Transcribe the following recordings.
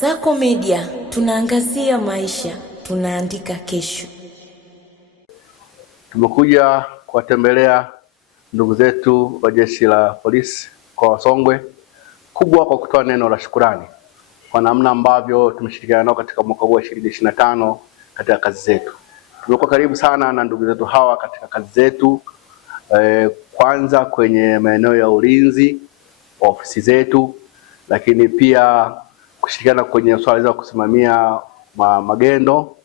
Kasako Media, tunaangazia maisha, tunaandika kesho. Tumekuja kuwatembelea ndugu zetu wa Jeshi la Polisi kwa Songwe kubwa kwa kutoa neno la shukrani kwa namna ambavyo tumeshirikiana nao katika mwaka huu wa 2025 katika kazi zetu. Tumekuwa karibu sana na ndugu zetu hawa katika kazi zetu, kwanza kwenye maeneo ya ulinzi wa ofisi zetu, lakini pia kushirikiana kwenye swala za kusimamia magendo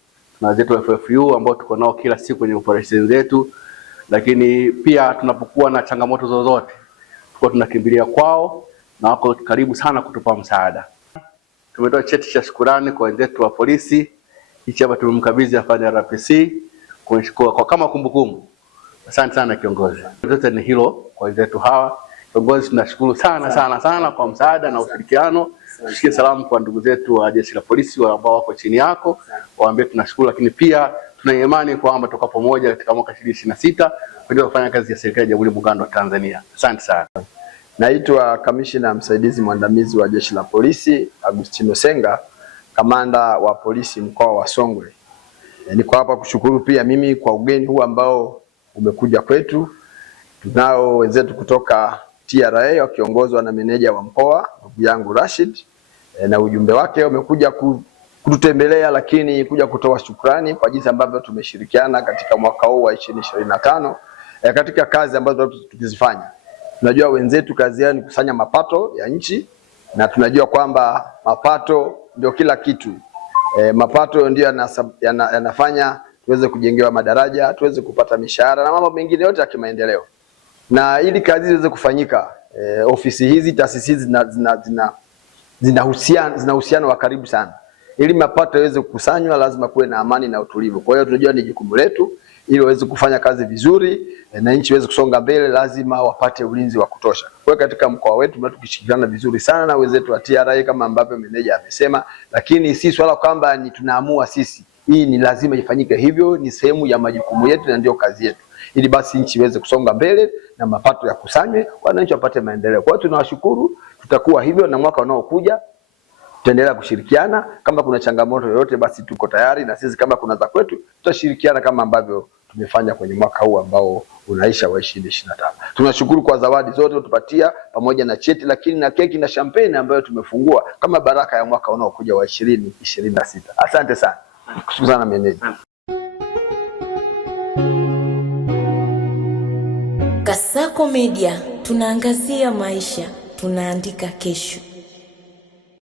na zetu FFU ambao tuko nao kila siku kwenye operation zetu, lakini pia tunapokuwa na changamoto zozote tuko tunakimbilia kwao na wako karibu sana kutupa msaada. Tumetoa cheti cha shukrani kwa wenzetu wa polisi, hichi hapa tumemkabidhi afande RPC kwa kama kumbukumbu. Asante sana kiongozi. Yote ni hilo kwa wenzetu hawa. Kiongozi, tunashukuru sana kwa msaada na ushirikiano. Tusikie salamu kwa ndugu zetu wa Jeshi la Polisi ambao wako chini yako, waambie tunashukuru, lakini pia tuna imani kwamba tutakuwa pamoja katika mwaka 2026 kuendelea kufanya kazi ya serikali ya Jamhuri ya Muungano wa Tanzania. Asante sana. Naitwa Kamishna Msaidizi Mwandamizi wa Jeshi la Polisi Agustino Senga, kamanda wa polisi mkoa wa Songwe. Niko hapa kushukuru pia mimi kwa ugeni huu ambao umekuja kwetu. Tunao wenzetu kutoka TRA wakiongozwa na meneja wa mkoa ndugu yangu Rashid, na ujumbe wake umekuja kututembelea, lakini kuja kutoa shukrani kwa jinsi ambavyo tumeshirikiana katika mwaka huu wa 2025 katika kazi ambazo tukizifanya. Tunajua wenzetu kazi yao ni kusanya mapato ya nchi, na tunajua kwamba mapato ndio kila kitu. Mapato ndio yanafanya tuweze kujengewa madaraja, tuweze kupata mishahara na mambo mengine yote ya kimaendeleo. Na ili kazi iweze kufanyika, ofisi hizi, taasisi hizi zina uhusiano wa karibu sana. Ili mapato yaweze kukusanywa lazima kuwe na amani na utulivu. Kwa hiyo tunajua ni jukumu letu, ili waweze kufanya kazi vizuri na nchi iweze kusonga mbele, lazima wapate ulinzi wa kutosha. Kwa hiyo katika mkoa wetu tukishirikiana vizuri sana na wenzetu wa TRA kama ambavyo meneja amesema, lakini si swala kwamba ni tunaamua sisi. Hii ni lazima ifanyike hivyo, ni sehemu ya majukumu yetu na ndio kazi yetu. Ili basi nchi iweze kusonga mbele na mapato yakusanywe, wananchi wapate maendeleo. Kwa hiyo tunawashukuru, tutakuwa hivyo na mwaka unaokuja tutaendelea kushirikiana. Kama kuna changamoto yoyote basi tuko tayari, na sisi kama kuna za kwetu tutashirikiana kama ambavyo tumefanya kwenye mwaka huu ambao unaisha wa 2025. Tunashukuru kwa zawadi zote tupatia pamoja na cheti, lakini na keki na champagne ambayo tumefungua kama baraka ya mwaka unaokuja wa 2026. Asante sana. Kushukuru sana meneja. Kasako Media, tunaangazia maisha, tunaandika kesho.